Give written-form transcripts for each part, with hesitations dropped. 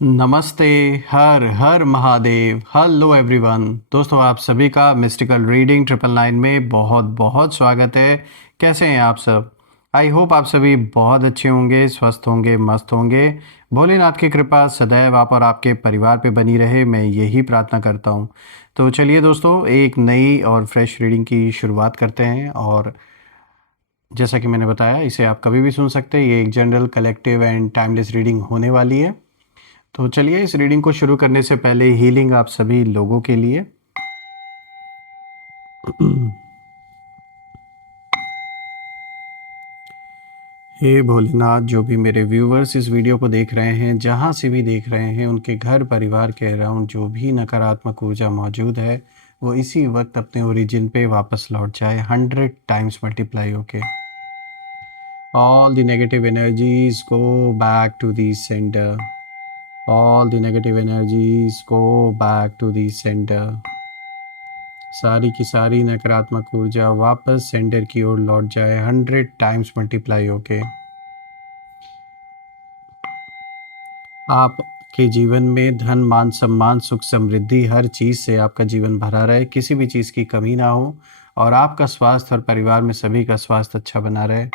नमस्ते। हर हर महादेव। Hello everyone. दोस्तों, आप सभी का मिस्टिकल रीडिंग 999 में बहुत बहुत स्वागत है। कैसे हैं आप सब? आई होप आप सभी बहुत अच्छे होंगे, स्वस्थ होंगे, मस्त होंगे। भोलेनाथ की कृपा सदैव आप और आपके परिवार पे बनी रहे, मैं यही प्रार्थना करता हूँ। तो चलिए दोस्तों, एक नई और फ्रेश रीडिंग की शुरुआत करते हैं। और जैसा कि मैंने बताया, इसे आप कभी भी सुन सकते हैं। ये एक general, collective and timeless reading होने वाली है। तो चलिए, इस रीडिंग को शुरू करने से पहले हीलिंग आप सभी लोगों के लिए। हे भोलेनाथ, जो भी मेरे व्यूवर्स इस वीडियो को देख रहे हैं, जहाँ से भी देख रहे हैं, उनके घर परिवार के अराउंड जो भी नकारात्मक ऊर्जा मौजूद है, वो इसी वक्त अपने ओरिजिन पे वापस लौट जाए, 100 टाइम्स मल्टीप्लाई होके। All the negative energies go back to the centre. All the negative energies go back to the centre. सारी की सारी नकारात्मक ऊर्जा वापस सेंटर की ओर लौट जाए, 100 टाइम्स मल्टीप्लाई होके। आपके जीवन में धन, मान, सम्मान, सुख, समृद्धि, हर चीज़ से आपका जीवन भरा रहे, किसी भी चीज़ की कमी ना हो, और आपका स्वास्थ्य और परिवार में सभी का स्वास्थ्य अच्छा बना रहे।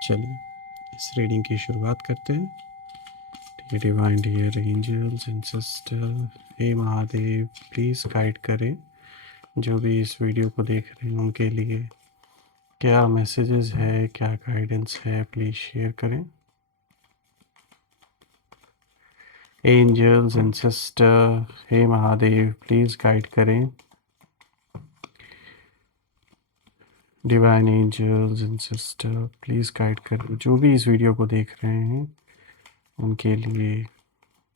चलिए, इस रीडिंग की शुरुआत करते हैं। Divine dear angels and sister, हे महादेव, प्लीज़ गाइड करें जो भी इस वीडियो को देख रहे हैं उनके लिए। क्या मैसेजेस है, क्या गाइडेंस है, प्लीज़ शेयर करें। एंजल्स एंड सिस्टर, हे महादेव, प्लीज़ गाइड करें। Divine angels and sister, please guide करें जो भी इस वीडियो को देख रहे हैं उनके लिए।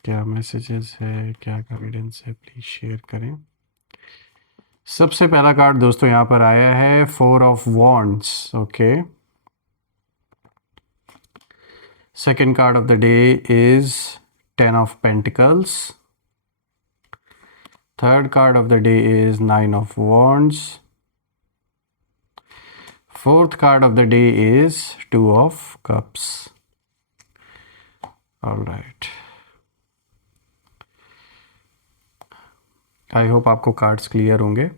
क्या मैसेजेस है, क्या गाइडेंस है, प्लीज़ शेयर करें। सबसे पहला कार्ड दोस्तों यहाँ पर आया है 4 of wands. Okay, second card of the day is 10 of pentacles. Third card of the day is 9 of wands. Fourth card of the day is 2 of cups. Alright, I hope आपको cards clear होंगे।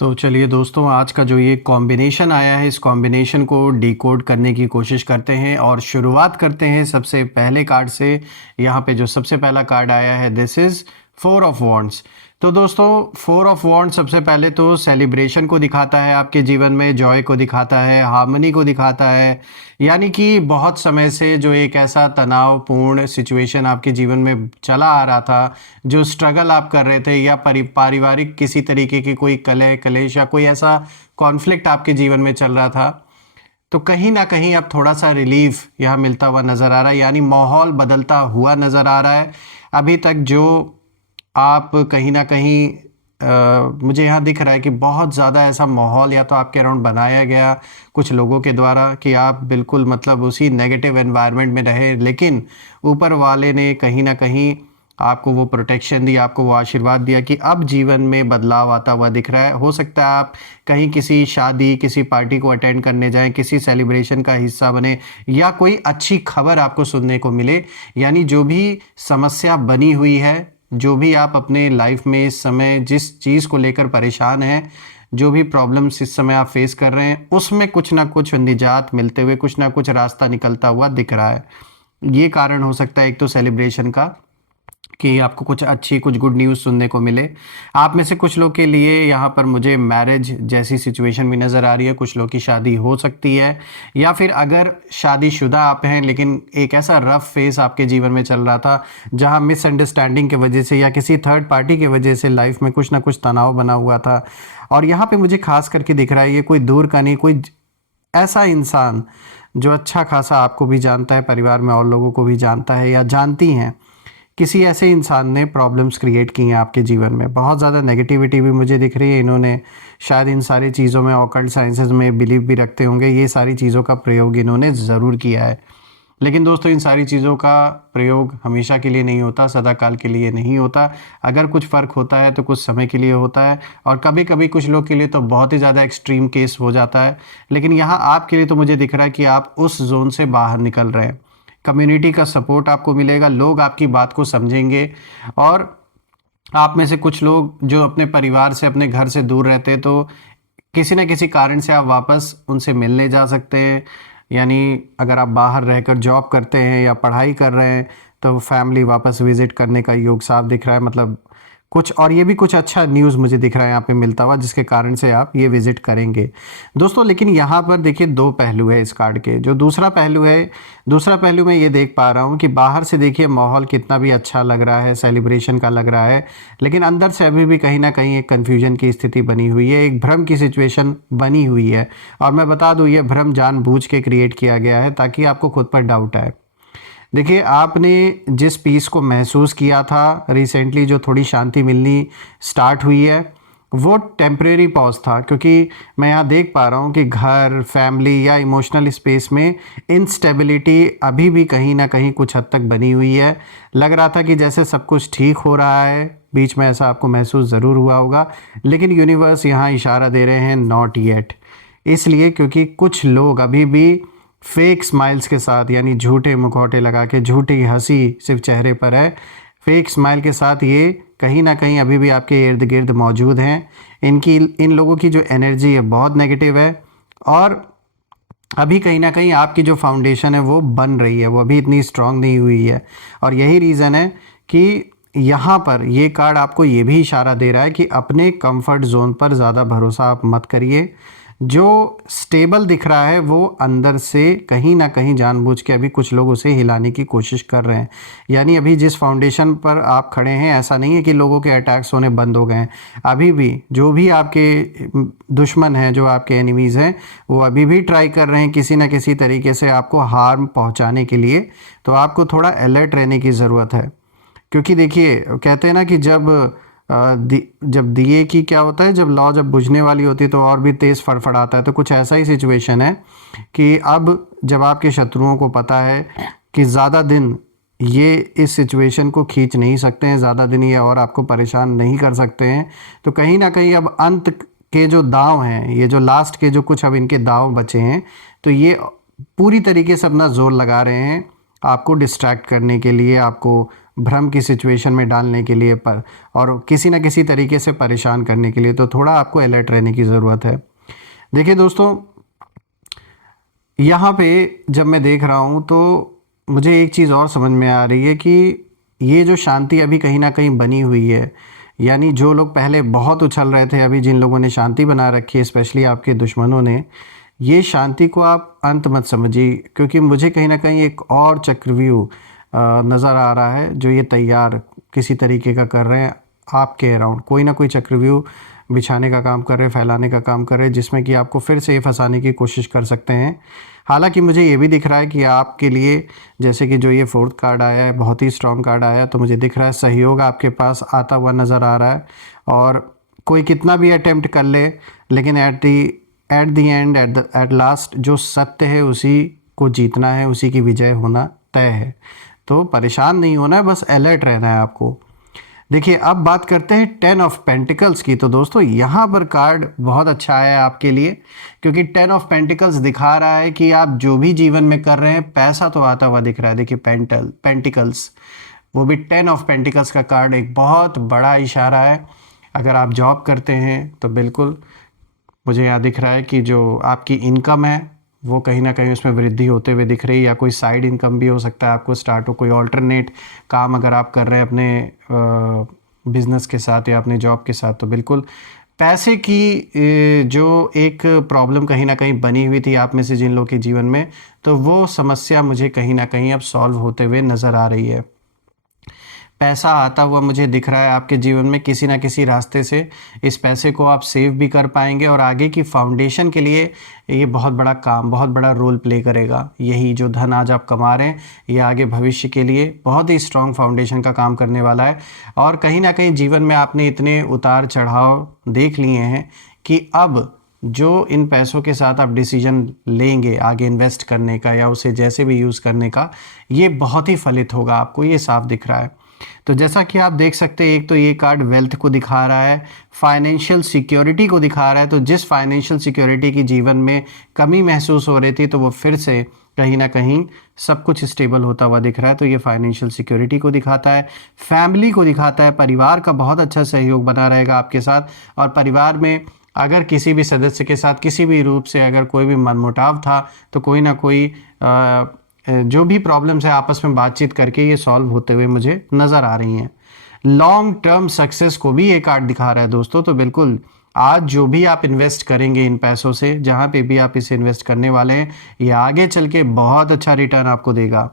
तो चलिए दोस्तों, आज का जो ये combination आया है, इस कॉम्बिनेशन को डिकोड करने की कोशिश करते हैं और शुरुआत करते हैं सबसे पहले कार्ड से। यहाँ पे जो सबसे पहला कार्ड आया है, दिस इज़ 4 ऑफ वॉन्ड्स। तो दोस्तों, 4 ऑफ वॉन्ड्स सबसे पहले तो सेलिब्रेशन को दिखाता है, आपके जीवन में जॉय को दिखाता है, हार्मनी को दिखाता है। यानी कि बहुत समय से जो एक ऐसा तनावपूर्ण सिचुएशन आपके जीवन में चला आ रहा था, जो स्ट्रगल आप कर रहे थे, या पारिवारिक किसी तरीके की कोई कलह, कलेश या कोई ऐसा कॉन्फ्लिक्ट आपके जीवन में चल रहा था, तो कहीं ना कहीं अब थोड़ा सा रिलीफ यहाँ मिलता हुआ नज़र आ रहा है। यानी माहौल बदलता हुआ नज़र आ रहा है। अभी तक जो आप कहीं ना कहीं मुझे यहाँ दिख रहा है कि बहुत ज़्यादा ऐसा माहौल या तो आपके अराउंड बनाया गया कुछ लोगों के द्वारा कि आप बिल्कुल मतलब उसी नेगेटिव एनवायरनमेंट में रहे, लेकिन ऊपर वाले ने कहीं ना कहीं आपको वो प्रोटेक्शन दी, आपको वो आशीर्वाद दिया कि अब जीवन में बदलाव आता हुआ दिख रहा है। हो सकता है आप कहीं किसी शादी, किसी पार्टी को अटेंड करने जाएं, किसी सेलिब्रेशन का हिस्सा बने, या कोई अच्छी खबर आपको सुनने को मिले। यानी जो भी समस्या बनी हुई है, जो भी आप अपने लाइफ में इस समय जिस चीज़ को लेकर परेशान हैं, जो भी प्रॉब्लम्स इस समय आप फेस कर रहे हैं, उसमें कुछ ना कुछ निजात मिलते हुए, कुछ ना कुछ रास्ता निकलता हुआ दिख रहा है। ये कारण हो सकता है एक तो सेलिब्रेशन का, कि आपको कुछ अच्छी, कुछ गुड न्यूज़ सुनने को मिले। आप में से कुछ लोग के लिए यहाँ पर मुझे मैरिज जैसी सिचुएशन भी नज़र आ रही है। कुछ लोग की शादी हो सकती है, या फिर अगर शादीशुदा आप हैं लेकिन एक ऐसा रफ फेस आपके जीवन में चल रहा था जहाँ मिसअंडरस्टैंडिंग की वजह से या किसी थर्ड पार्टी की वजह से लाइफ में कुछ ना कुछ तनाव बना हुआ था। और यहाँ पे मुझे खास करके दिख रहा है, ये कोई दूर का नहीं, कोई ऐसा इंसान जो अच्छा खासा आपको भी जानता है, परिवार में और लोगों को भी जानता है या जानती हैं, किसी ऐसे इंसान ने प्रॉब्लम्स क्रिएट की हैं आपके जीवन में। बहुत ज़्यादा नेगेटिविटी भी मुझे दिख रही है। इन्होंने शायद इन सारी चीज़ों में, ऑकल्ट साइंसेज में बिलीव भी रखते होंगे, ये सारी चीज़ों का प्रयोग इन्होंने ज़रूर किया है। लेकिन दोस्तों, इन सारी चीज़ों का प्रयोग हमेशा के लिए नहीं होता, सदा काल के लिए नहीं होता। अगर कुछ फ़र्क होता है तो कुछ समय के लिए होता है, और कभी कभी कुछ लोग के लिए तो बहुत ही ज़्यादा एक्सट्रीम केस हो जाता है। लेकिन यहाँ आपके लिए तो मुझे दिख रहा है कि आप उस जोन से बाहर निकल रहे हैं। कम्युनिटी का सपोर्ट आपको मिलेगा, लोग आपकी बात को समझेंगे। और आप में से कुछ लोग जो अपने परिवार से, अपने घर से दूर रहते हैं, तो किसी न किसी कारण से आप वापस उनसे मिलने जा सकते हैं। यानी अगर आप बाहर रहकर जॉब करते हैं या पढ़ाई कर रहे हैं तो फैमिली वापस विज़िट करने का योग साफ दिख रहा है। मतलब कुछ, और ये भी कुछ अच्छा न्यूज़ मुझे दिख रहा है यहाँ पे मिलता हुआ, जिसके कारण से आप ये विज़िट करेंगे दोस्तों। लेकिन यहाँ पर देखिए दो पहलू है इस कार्ड के। जो दूसरा पहलू है, दूसरा पहलू मैं ये देख पा रहा हूँ कि बाहर से देखिए माहौल कितना भी अच्छा लग रहा है, सेलिब्रेशन का लग रहा है, लेकिन अंदर से अभी भी कहीं ना कहीं एक कन्फ्यूजन की स्थिति बनी हुई है, एक भ्रम की सिचुएशन बनी हुई है। और मैं बता दूँ, ये भ्रम जानबूझ के क्रिएट किया गया है ताकि आपको खुद पर डाउट आए। देखिए, आपने जिस पीस को महसूस किया था रिसेंटली, जो थोड़ी शांति मिलनी स्टार्ट हुई है, वो टेम्परेरी पॉज था। क्योंकि मैं यहाँ देख पा रहा हूँ कि घर, फैमिली या इमोशनल स्पेस में इंस्टेबिलिटी अभी भी कहीं ना कहीं कुछ हद तक बनी हुई है। लग रहा था कि जैसे सब कुछ ठीक हो रहा है, बीच में ऐसा आपको महसूस ज़रूर हुआ होगा, लेकिन यूनिवर्स यहाँ इशारा दे रहे हैं नॉट येट। इसलिए क्योंकि कुछ लोग अभी भी फेक स्माइल्स के साथ, यानी झूठे मुखौटे लगा के, झूठी हंसी सिर्फ चेहरे पर है, फेक स्माइल के साथ ये कहीं ना कहीं अभी भी आपके इर्द गिर्द मौजूद हैं। इन लोगों की जो एनर्जी है बहुत नेगेटिव है, और अभी कहीं ना कहीं आपकी जो फाउंडेशन है वो बन रही है, वो अभी इतनी स्ट्रांग नहीं हुई है। और यही रीज़न है कि यहाँ पर ये कार्ड आपको ये भी इशारा दे रहा है कि अपने कंफर्ट जोन पर ज़्यादा भरोसा आप मत करिए। जो स्टेबल दिख रहा है वो अंदर से कहीं ना कहीं जानबूझ के अभी कुछ लोग उसे हिलाने की कोशिश कर रहे हैं। यानी अभी जिस फाउंडेशन पर आप खड़े हैं, ऐसा नहीं है कि लोगों के अटैक्स होने बंद हो गए हैं। अभी भी जो भी आपके दुश्मन हैं, जो आपके एनिमीज़ हैं, वो अभी भी ट्राई कर रहे हैं किसी न किसी तरीके से आपको हार्म पहुंचाने के लिए। तो आपको थोड़ा अलर्ट रहने की ज़रूरत है। क्योंकि देखिए, कहते हैं ना कि जब दिए की क्या होता है, जब लौ जब बुझने वाली होती है तो और भी तेज़ फड़फड़ाता है। तो कुछ ऐसा ही सिचुएशन है कि अब जब आपके शत्रुओं को पता है कि ज़्यादा दिन ये इस सिचुएशन को खींच नहीं सकते हैं, ज़्यादा दिन ये और आपको परेशान नहीं कर सकते हैं, तो कहीं ना कहीं अब अंत के जो दांव हैं, ये जो लास्ट के जो कुछ अब इनके दांव बचे हैं, तो ये पूरी तरीके से अपना जोर लगा रहे हैं आपको डिस्ट्रैक्ट करने के लिए, आपको भ्रम की सिचुएशन में डालने के लिए, पर और किसी न किसी तरीके से परेशान करने के लिए। तो थोड़ा आपको अलर्ट रहने की ज़रूरत है। देखिए दोस्तों, यहाँ पे जब मैं देख रहा हूँ तो मुझे एक चीज़ और समझ में आ रही है कि ये जो शांति अभी कहीं ना कहीं बनी हुई है, यानी जो लोग पहले बहुत उछल रहे थे, अभी जिन लोगों ने शांति बना रखी है, स्पेशली आपके दुश्मनों ने, ये शांति को आप अंत मत समझिए। क्योंकि मुझे कहीं ना कहीं एक और चक्रव्यूह नज़र आ रहा है जो ये तैयार किसी तरीके का कर रहे हैं आपके अराउंड। कोई ना कोई चक्रव्यूह बिछाने का काम कर रहे हैं, फैलाने का काम कर रहे हैं, जिसमें कि आपको फिर से फंसाने की कोशिश कर सकते हैं। हालांकि मुझे ये भी दिख रहा है कि आपके लिए, जैसे कि जो ये फोर्थ कार्ड आया है, बहुत ही स्ट्रॉन्ग कार्ड आया है, तो मुझे दिख रहा है सहयोग आपके पास आता हुआ नज़र आ रहा है। और कोई कितना भी अटेम्प्ट कर ले, लेकिन at the and, at last जो सत्य है उसी को जीतना है, उसी की विजय होना तय है। तो परेशान नहीं होना है, बस अलर्ट रहना है आपको। देखिए, अब बात करते हैं 10 ऑफ पेंटिकल्स की। तो दोस्तों, यहाँ पर कार्ड बहुत अच्छा है आपके लिए, क्योंकि 10 ऑफ पेंटिकल्स दिखा रहा है कि आप जो भी जीवन में कर रहे हैं, पैसा तो आता हुआ दिख रहा है। देखिए, पेंटिकल्स, वो भी 10 ऑफ पेंटिकल्स का कार्ड एक बहुत बड़ा इशारा है। अगर आप जॉब करते हैं तो बिल्कुल मुझे यहाँ दिख रहा है कि जो आपकी इनकम है वो कहीं ना कहीं उसमें वृद्धि होते हुए दिख रही है, या कोई साइड इनकम भी हो सकता है आपको स्टार्ट हो, कोई ऑल्टरनेट काम अगर आप कर रहे हैं अपने बिजनेस के साथ या अपने जॉब के साथ, तो बिल्कुल पैसे की जो एक प्रॉब्लम कहीं ना कहीं बनी हुई थी आप में से जिन लोगों के जीवन में, तो वो समस्या मुझे कहीं ना कहीं अब सॉल्व होते हुए नज़र आ रही है। पैसा आता हुआ मुझे दिख रहा है आपके जीवन में, किसी ना किसी रास्ते से इस पैसे को आप सेव भी कर पाएंगे, और आगे की फाउंडेशन के लिए ये बहुत बड़ा काम, बहुत बड़ा रोल प्ले करेगा। यही जो धन आज आप कमा रहे हैं, ये आगे भविष्य के लिए बहुत ही स्ट्रॉन्ग फाउंडेशन का काम करने वाला है। और कहीं ना कहीं जीवन में आपने इतने उतार चढ़ाव देख लिए हैं कि अब जो इन पैसों के साथ आप डिसीजन लेंगे आगे इन्वेस्ट करने का या उसे जैसे भी यूज़ करने का, ये बहुत ही फलित होगा, आपको ये साफ दिख रहा है। तो जैसा कि आप देख सकते हैं, एक तो ये कार्ड वेल्थ को दिखा रहा है, फाइनेंशियल सिक्योरिटी को दिखा रहा है। तो जिस फाइनेंशियल सिक्योरिटी की जीवन में कमी महसूस हो रही थी, तो वो फिर से कहीं ना कहीं सब कुछ स्टेबल होता हुआ दिख रहा है। तो ये फाइनेंशियल सिक्योरिटी को दिखाता है, फैमिली को दिखाता है, परिवार का बहुत अच्छा सहयोग बना रहेगा आपके साथ। और परिवार में अगर किसी भी सदस्य के साथ किसी भी रूप से अगर कोई भी मनमुटाव था, तो कोई ना कोई जो भी प्रॉब्लम्स है आपस में बातचीत करके ये सॉल्व होते हुए मुझे नज़र आ रही हैं। लॉन्ग टर्म सक्सेस को भी ये कार्ड दिखा रहा है दोस्तों। तो बिल्कुल आज जो भी आप इन्वेस्ट करेंगे इन पैसों से, जहाँ पे भी आप इसे इन्वेस्ट करने वाले हैं, ये आगे चल के बहुत अच्छा रिटर्न आपको देगा।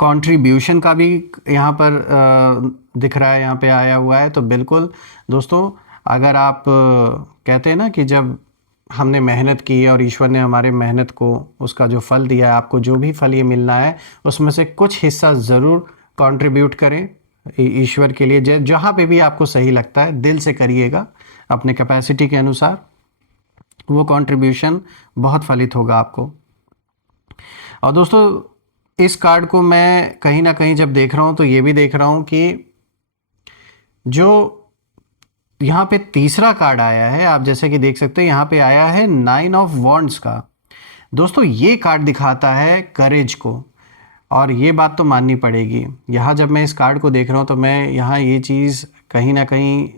कंट्रीब्यूशन का भी यहाँ पर दिख रहा है, यहाँ पे आया हुआ है। तो बिल्कुल दोस्तों, अगर आप कहते हैं ना कि जब हमने मेहनत की है और ईश्वर ने हमारे मेहनत को उसका जो फल दिया है, आपको जो भी फल ये मिलना है उसमें से कुछ हिस्सा ज़रूर कंट्रीब्यूट करें ईश्वर के लिए। जहाँ पे भी आपको सही लगता है दिल से करिएगा, अपने कैपेसिटी के अनुसार वो कंट्रीब्यूशन बहुत फलित होगा आपको। और दोस्तों, इस कार्ड को मैं कहीं ना कहीं जब देख रहा हूँ तो ये भी देख रहा हूँ कि जो यहाँ पे तीसरा कार्ड आया है, आप जैसे कि देख सकते हैं, यहाँ पे आया है 9 ऑफ वॉन्ड्स का। दोस्तों ये कार्ड दिखाता है करेज को, और ये बात तो माननी पड़ेगी। यहाँ जब मैं इस कार्ड को देख रहा हूँ तो मैं यहाँ ये चीज़ कहीं ना कहीं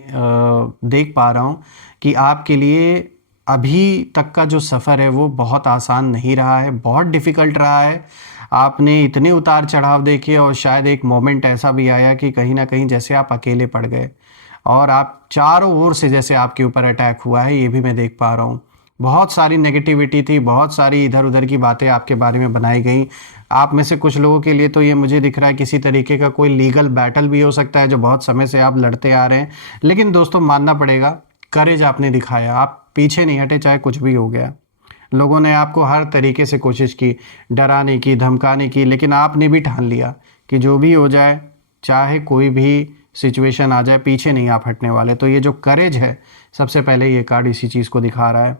देख पा रहा हूँ कि आपके लिए अभी तक का जो सफ़र है वो बहुत आसान नहीं रहा है, बहुत डिफ़िकल्ट रहा है। आपने इतने उतार चढ़ाव देखे और शायद एक मोमेंट ऐसा भी आया कि कहीं ना कहीं जैसे आप अकेले पड़ गए और आप चारों ओर से जैसे आपके ऊपर अटैक हुआ है, ये भी मैं देख पा रहा हूँ। बहुत सारी नेगेटिविटी थी, बहुत सारी इधर उधर की बातें आपके बारे में बनाई गई। आप में से कुछ लोगों के लिए तो ये मुझे दिख रहा है किसी तरीके का कोई लीगल बैटल भी हो सकता है जो बहुत समय से आप लड़ते आ रहे हैं। लेकिन दोस्तों मानना पड़ेगा, करेज आपने दिखाया, आप पीछे नहीं हटे चाहे कुछ भी हो गया। लोगों ने आपको हर तरीके से कोशिश की, डराने की, धमकाने की, लेकिन आपने भी ठान लिया कि जो भी हो जाए, चाहे कोई भी सिचुएशन आ जाए, पीछे नहीं आप हटने वाले। तो ये जो करेज है, सबसे पहले ये कार्ड इसी चीज़ को दिखा रहा है।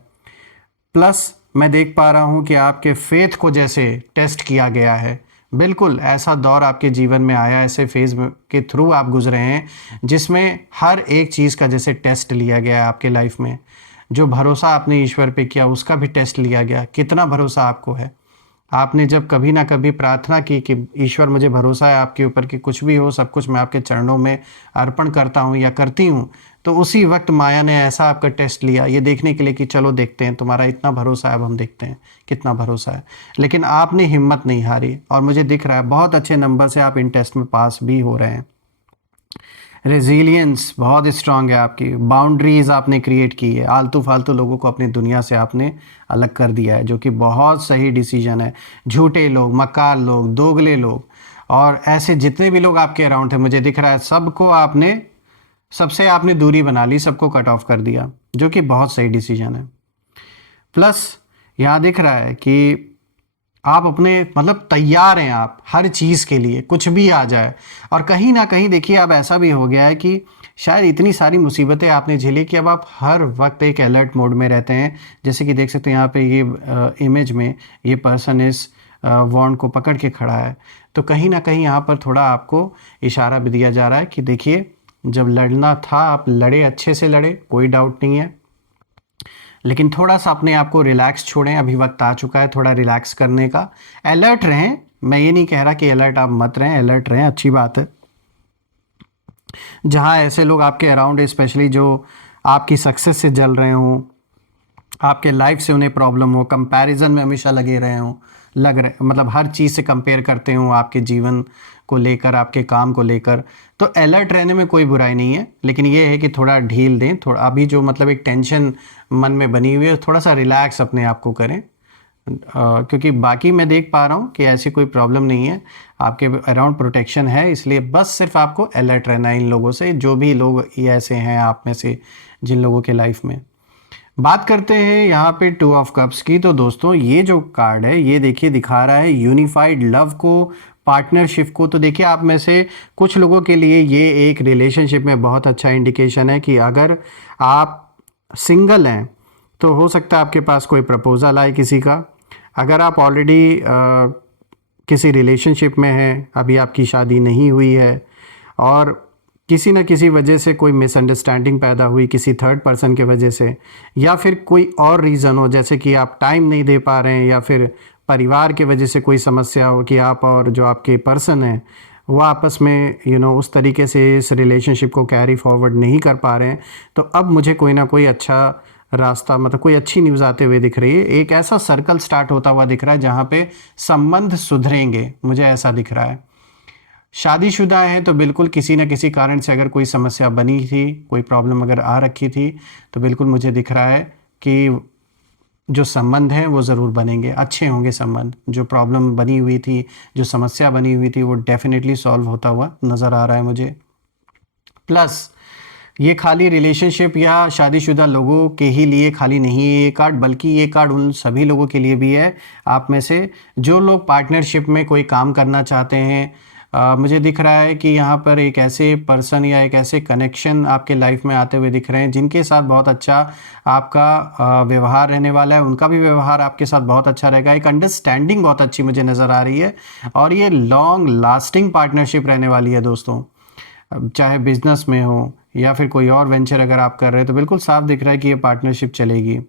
प्लस मैं देख पा रहा हूँ कि आपके फेथ को जैसे टेस्ट किया गया है। बिल्कुल ऐसा दौर आपके जीवन में आया, ऐसे फेज़ के थ्रू आप गुजरे हैं जिसमें हर एक चीज़ का जैसे टेस्ट लिया गया है आपके लाइफ में। जो भरोसा आपने ईश्वर पे किया उसका भी टेस्ट लिया गया, कितना भरोसा आपको है। आपने जब कभी ना कभी प्रार्थना की कि ईश्वर मुझे भरोसा है आपके ऊपर कि कुछ भी हो सब कुछ मैं आपके चरणों में अर्पण करता हूँ या करती हूँ, तो उसी वक्त माया ने ऐसा आपका टेस्ट लिया, ये देखने के लिए कि चलो देखते हैं तुम्हारा इतना भरोसा है, अब हम देखते हैं कितना भरोसा है। लेकिन आपने हिम्मत नहीं हारी और मुझे दिख रहा है बहुत अच्छे नंबर से आप इन टेस्ट में पास भी हो रहे हैं। रेजिलियंस बहुत स्ट्रांग है आपकी, बाउंड्रीज आपने क्रिएट की है, आलतू फालतू लोगों को अपनी दुनिया से आपने अलग कर दिया है, जो कि बहुत सही डिसीजन है। झूठे लोग, मक्कार लोग, दोगले लोग और ऐसे जितने भी लोग आपके अराउंड थे, मुझे दिख रहा है सबसे आपने दूरी बना ली, सबको कट ऑफ कर दिया, जो कि बहुत सही डिसीजन है। प्लस यहाँ दिख रहा है कि आप अपने मतलब तैयार हैं आप हर चीज़ के लिए, कुछ भी आ जाए। और कहीं ना कहीं देखिए अब ऐसा भी हो गया है कि शायद इतनी सारी मुसीबतें आपने झेली कि अब आप हर वक्त एक अलर्ट मोड में रहते हैं। जैसे कि देख सकते हैं यहाँ पे ये इमेज में ये पर्सन इस वॉन्ड को पकड़ के खड़ा है। तो कहीं ना कहीं यहाँ पर थोड़ा आपको इशारा भी दिया जा रहा है कि देखिए जब लड़ना था आप लड़े, अच्छे से लड़े, कोई डाउट नहीं है, लेकिन थोड़ा सा अपने आप को रिलैक्स छोड़ें। अभी वक्त आ चुका है थोड़ा रिलैक्स करने का। अलर्ट रहें, मैं ये नहीं कह रहा कि अलर्ट आप मत रहें, अलर्ट रहें, अच्छी बात है। जहाँ ऐसे लोग आपके अराउंड है, स्पेशली जो आपकी सक्सेस से जल रहे हों, आपके लाइफ से उन्हें प्रॉब्लम हो, कंपैरिजन में हमेशा लगे रहे हों, मतलब हर चीज़ से कंपेयर करते हों आपके जीवन को लेकर, आपके काम को लेकर, तो अलर्ट रहने में कोई बुराई नहीं है। लेकिन ये है कि थोड़ा ढील दें, थोड़ा अभी जो मतलब एक टेंशन मन में बनी हुई है, थोड़ा सा रिलैक्स अपने आप को करें। क्योंकि बाकी मैं देख पा रहा हूँ कि ऐसी कोई प्रॉब्लम नहीं है, आपके अराउंड प्रोटेक्शन है। इसलिए बस सिर्फ आपको अलर्ट रहना है इन लोगों से, जो भी लोग ये ऐसे हैं आप में से जिन लोगों के लाइफ में। बात करते हैं यहाँ पे 2 ऑफ कप्स की। तो दोस्तों ये जो कार्ड है ये देखिए दिखा रहा है यूनिफाइड लव को, पार्टनरशिप को। तो देखिए आप में से कुछ लोगों के लिए ये एक रिलेशनशिप में बहुत अच्छा इंडिकेशन है कि अगर आप सिंगल हैं तो हो सकता है आपके पास कोई प्रपोज़ल आए किसी का। अगर आप ऑलरेडी किसी रिलेशनशिप में हैं, अभी आपकी शादी नहीं हुई है, और किसी न किसी वजह से कोई मिसअंडरस्टैंडिंग पैदा हुई किसी थर्ड पर्सन की वजह से, या फिर कोई और रीज़न हो, जैसे कि आप टाइम नहीं दे पा रहे हैं, या फिर परिवार की वजह से कोई समस्या हो कि आप और जो आपके पर्सन हैं वो आपस में उस तरीके से इस रिलेशनशिप को कैरी फॉरवर्ड नहीं कर पा रहे हैं, तो अब मुझे कोई ना कोई अच्छा रास्ता, मतलब कोई अच्छी न्यूज़ आते हुए दिख रही है। एक ऐसा सर्कल स्टार्ट होता हुआ दिख रहा है जहाँ पे संबंध सुधरेंगे, मुझे ऐसा दिख रहा है। शादीशुदा हैं तो बिल्कुल किसी न किसी कारण से अगर कोई समस्या बनी थी, कोई प्रॉब्लम अगर आ रखी थी, तो बिल्कुल मुझे दिख रहा है कि जो संबंध हैं वो ज़रूर बनेंगे, अच्छे होंगे संबंध। जो प्रॉब्लम बनी हुई थी, जो समस्या बनी हुई थी, वो डेफिनेटली सॉल्व होता हुआ नज़र आ रहा है मुझे। प्लस ये खाली रिलेशनशिप या शादीशुदा लोगों के ही लिए खाली नहीं है ये कार्ड, बल्कि ये कार्ड उन सभी लोगों के लिए भी है आप में से जो लोग पार्टनरशिप में कोई काम करना चाहते हैं। मुझे दिख रहा है कि यहाँ पर एक ऐसे पर्सन या एक ऐसे कनेक्शन आपके लाइफ में आते हुए दिख रहे हैं जिनके साथ बहुत अच्छा आपका व्यवहार रहने वाला है, उनका भी व्यवहार आपके साथ बहुत अच्छा रहेगा। एक अंडरस्टैंडिंग बहुत अच्छी मुझे नज़र आ रही है, और ये लॉन्ग लास्टिंग पार्टनरशिप रहने वाली है दोस्तों। अब चाहे बिजनेस में हो या फिर कोई और वेंचर अगर आप कर रहे हैं, तो बिल्कुल साफ दिख रहा है कि ये पार्टनरशिप चलेगी।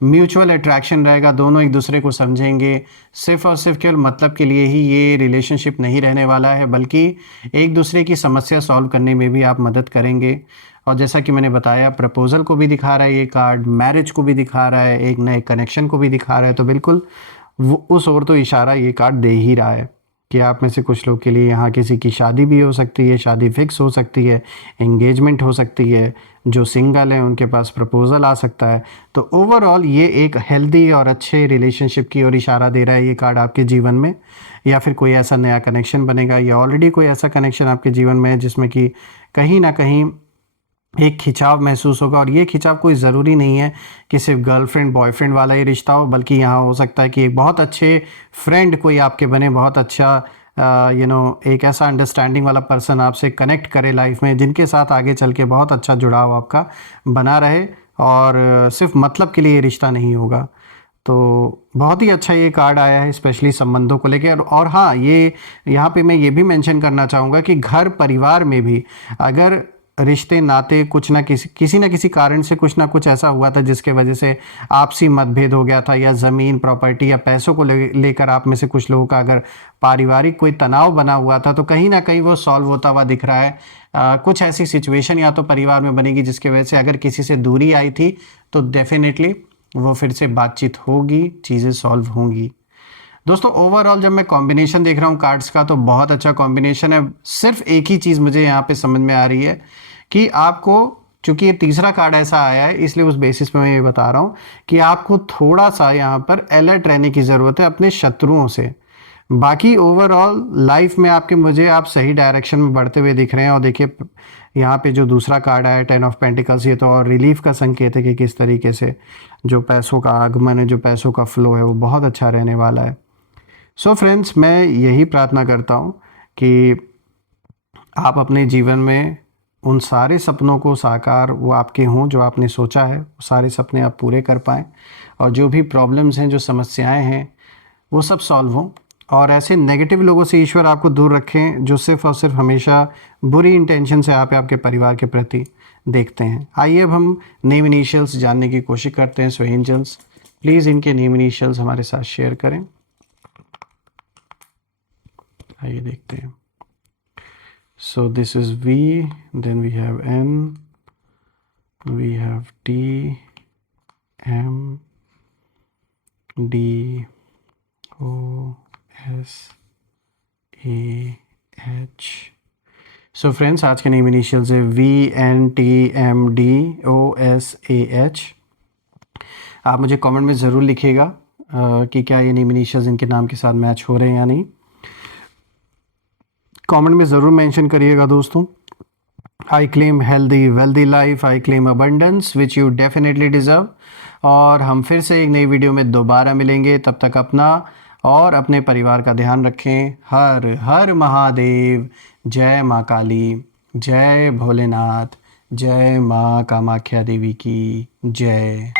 म्यूचुअल अट्रैक्शन रहेगा, दोनों एक दूसरे को समझेंगे। सिर्फ और सिर्फ केवल मतलब के लिए ही ये रिलेशनशिप नहीं रहने वाला है, बल्कि एक दूसरे की समस्या सॉल्व करने में भी आप मदद करेंगे। और जैसा कि मैंने बताया, प्रपोजल को भी दिखा रहा है ये कार्ड, मैरिज को भी दिखा रहा है, एक नए कनेक्शन को भी दिखा रहा है, तो बिल्कुल वो उस ओर तो इशारा ये कार्ड दे ही रहा है कि आप में से कुछ लोग के लिए यहाँ किसी की शादी भी हो सकती है, शादी फिक्स हो सकती है, एंगेजमेंट हो सकती है। जो सिंगल हैं उनके पास प्रपोज़ल आ सकता है। तो ओवरऑल ये एक हेल्दी और अच्छे रिलेशनशिप की ओर इशारा दे रहा है ये कार्ड आपके जीवन में, या फिर कोई ऐसा नया कनेक्शन बनेगा, या ऑलरेडी कोई ऐसा कनेक्शन आपके जीवन में है जिसमें कि कहीं ना कहीं एक खिंचाव महसूस होगा। और ये खिंचाव कोई ज़रूरी नहीं है कि सिर्फ गर्लफ्रेंड बॉयफ्रेंड वाला ही रिश्ता हो, बल्कि यहाँ हो सकता है कि एक बहुत अच्छे फ्रेंड कोई आपके बने, बहुत अच्छा एक ऐसा अंडरस्टैंडिंग वाला पर्सन आपसे कनेक्ट करे लाइफ में, जिनके साथ आगे चल के बहुत अच्छा जुड़ाव आपका बना रहे, और सिर्फ मतलब के लिए ये रिश्ता नहीं होगा। तो बहुत ही अच्छा ये कार्ड आया है, स्पेशली संबंधों को लेकर। और हाँ, ये यहाँ पे मैं ये भी मेंशन करना चाहूँगा कि घर परिवार में भी अगर रिश्ते नाते कुछ ना किसी न किसी कारण से कुछ ना कुछ ऐसा हुआ था जिसके वजह से आपसी मतभेद हो गया था, या ज़मीन प्रॉपर्टी या पैसों को लेकर आप में से कुछ लोगों का अगर पारिवारिक कोई तनाव बना हुआ था, तो कहीं ना कहीं वो सॉल्व होता हुआ दिख रहा है। कुछ ऐसी सिचुएशन या तो परिवार में बनेगी जिसकी वजह से अगर किसी से दूरी आई थी, तो डेफिनेटली वो फिर से बातचीत होगी, चीज़ें सॉल्व होंगी। दोस्तों ओवरऑल जब मैं कॉम्बिनेशन देख रहा हूँ कार्ड्स का, तो बहुत अच्छा कॉम्बिनेशन है। सिर्फ एक ही चीज़ मुझे यहाँ पे समझ में आ रही है कि आपको, चूंकि ये तीसरा कार्ड ऐसा आया है, इसलिए उस बेसिस पे मैं ये बता रहा हूँ कि आपको थोड़ा सा यहाँ पर अलर्ट रहने की ज़रूरत है अपने शत्रुओं से। बाकी ओवरऑल लाइफ में आप सही डायरेक्शन में बढ़ते हुए दिख रहे हैं। और देखिए यहाँ पे जो दूसरा कार्ड आया 10 ऑफ पेंटिकल्स, ये तो और रिलीफ का संकेत है कि किस तरीके से जो पैसों का आगमन है, जो पैसों का फ्लो है, वो बहुत अच्छा रहने वाला है। सो फ्रेंड्स, मैं यही प्रार्थना करता हूँ कि आप अपने जीवन में उन सारे सपनों को साकार वो आपके हों जो आपने सोचा है, वो सारे सपने आप पूरे कर पाएँ, और जो भी प्रॉब्लम्स हैं, जो समस्याएं हैं, वो सब सॉल्व हों। और ऐसे नेगेटिव लोगों से ईश्वर आपको दूर रखें जो सिर्फ और सिर्फ हमेशा बुरी इंटेंशन से आपके परिवार के प्रति देखते हैं। आइए अब हम नेम इनिशियल्स जानने की कोशिश करते हैं। सो एंजल्स, प्लीज़ इनके नेम इनिशियल्स हमारे साथ शेयर करें। आइए देखते हैं। So this is V, then we have N, we have T, M, D, O, S, A, H. So friends, आज के नेम इनिशियल्स है V, N, T, M, D, O, S, A, H. आप मुझे comment में ज़रूर लिखिएगा कि क्या ये नेम इनिशियल्स इनके नाम के साथ मैच हो रहे हैं या नहीं। कमेंट में ज़रूर मेंशन करिएगा दोस्तों। I claim healthy wealthy life, I claim abundance which you definitely deserve. और हम फिर से एक नई वीडियो में दोबारा मिलेंगे। तब तक अपना और अपने परिवार का ध्यान रखें। हर हर महादेव। जय माँ काली, जय भोलेनाथ, जय माँ कामाख्या देवी की जय।